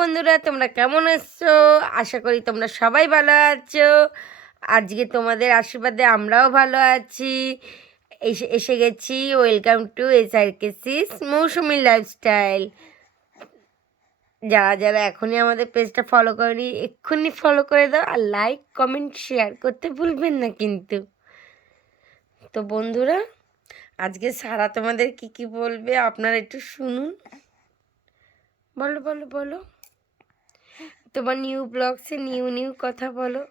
বন্ধুরা, তোমরা কেমন আছো? আশা করি তোমরা সবাই ভালো আছো। আজকে তোমাদের আশীর্বাদে আমরাও ভালো আছি। এসে এসে গেছি। Welcome to SRKC's Moushumi lifestyle. যারা যারা এখনই আমাদের পেজটা ফলো করেনি, এক্ষুনি ফলো করে দাও, আর লাইক কমেন্ট শেয়ার করতে ভুলবেন না কিন্তু। তো বন্ধুরা, আজকে সারা তোমাদের কি কি বলবে আপনারা একটু শুনুন। বলো বলো বলো, তোমার নিউ ব্লগসে নিউ কথা বলো।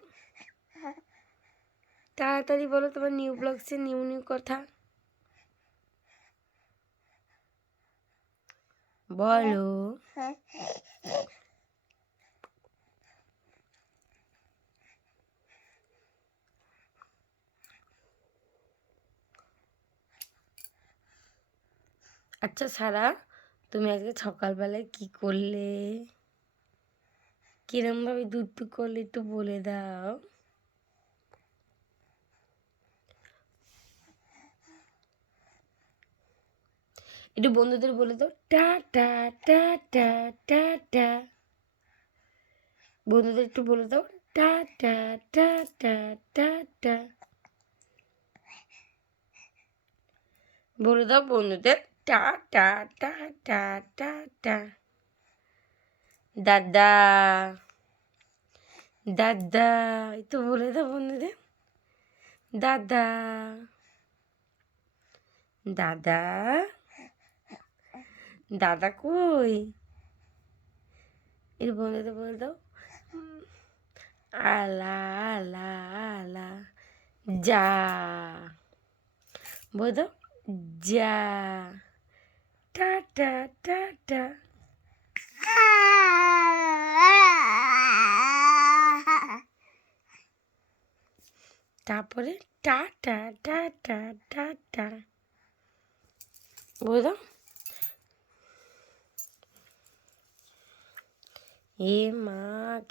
তাড়াতাড়ি বলো তোমার নিউ ব্লগসে নিউ কথা বলো। আচ্ছা সারা, তুমি আজকে সকালবেলায় কি করলে, কিরমভাবে দুধ করলে একটু বলে দাও। একটু বন্ধুদের বলে দাও টাটা টাটা টাটা। বন্ধুদের একটু বলে দাও টাটা টাটা টাটা। বলে দাও বন্ধুদের টাটা টাটা টাটা। দাদা দাদা একটু বলে দাও বন্ধুদের দাদা দাদা। দাদা কই? এর বন্ধুদের বলে দাও আলা আলা আলা যা। বলে দাও যা। Tata tata. তারপরে টাটা টাটা টাটা বলে দাও। এ মা,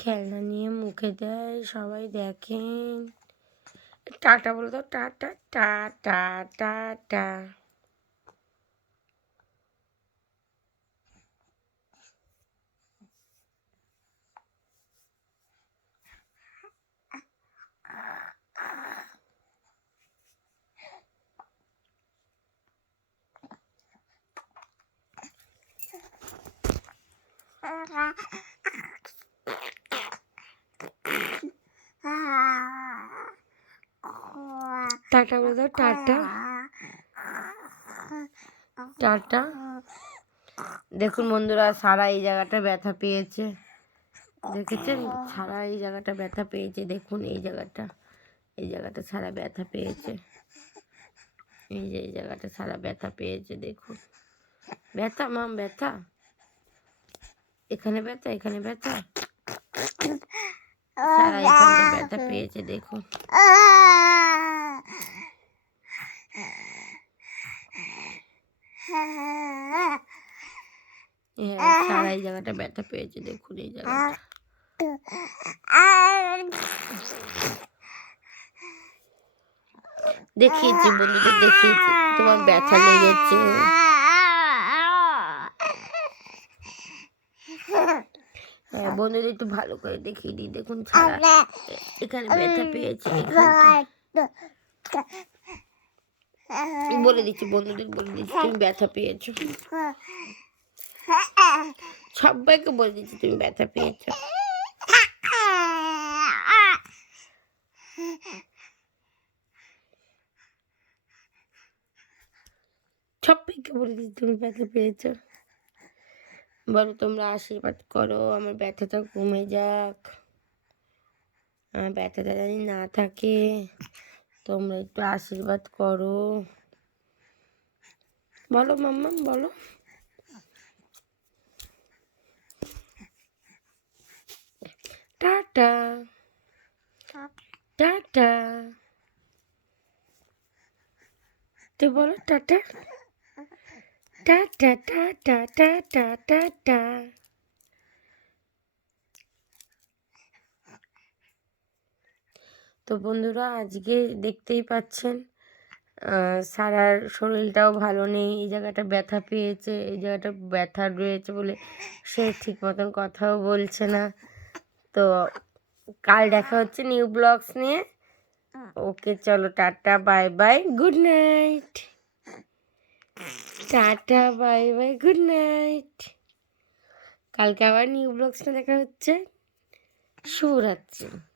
খেলনা নিয়ে মুখে দেয়, সবাই দেখেন। টাটা বলে দাও টাটা টাটা টাটা। টাটা বলে দাও টাটা টাটা। দেখুন বন্ধুরা, সারা এই জায়গাটা ব্যথা পেয়েছে, দেখেছেন? সারা এই জায়গাটা ব্যথা পেয়েছে, দেখুন এই জায়গাটা সারা ব্যথা পেয়েছে। এই যে এই জায়গাটা সারা ব্যথা পেয়েছে, দেখুন ব্যথা, মাম ব্যথা, এখানে ব্যথা, এখানে ব্যথা, সারা এখানটা ব্যথা পেয়েছে, দেখুন। সারা এই জায়গাটা ব্যথা পেয়েছে, দেখুন এই জায়গাটা। দেখিয়েছি বন্ধুদের, দেখিয়েছি তোমার ব্যথা লেগেছে। হ্যাঁ বন্ধুদের একটু ভালো করে দেখিয়ে দিই, দেখুন ছাড়া এখানে ব্যথা পেয়েছে। বলে দিচ্ছি বন্ধুদের, বলে দিচ্ছি তুমি ব্যথা পেয়েছো, সবাইকে বলে দিচ্ছি তুমি ব্যথা পেয়েছো। সবাইকে বলে দিচ্ছি তুমি ব্যথা পেয়েছো। বলো তোমরা আশীর্বাদ করো আমার ব্যথাটা কমে যাক, আমার ব্যথাটা জানি না থাকে, তোমরা একটু আশীর্বাদ করো। বলো মাম্মা বলো। Tata tata. তুই বলো tata tata tata tata tata. তো বন্ধুরা, আজকে দেখতেই পাচ্ছেন সারার শরীরটাও ভালো নেই, এই জায়গাটা ব্যথা পেয়েছে, এই জায়গাটা ব্যথা রয়েছে বলে সে ঠিক মতন কথাও বলছে না। তো কাল দেখা হচ্ছে নিউ ব্লগস নিয়ে। ওকে চলো, tata bye bye, good night. Tata bye bye, good night. কালকে আবার নিউ ব্লগসটা দেখা হচ্ছে। শুভরাত্রি।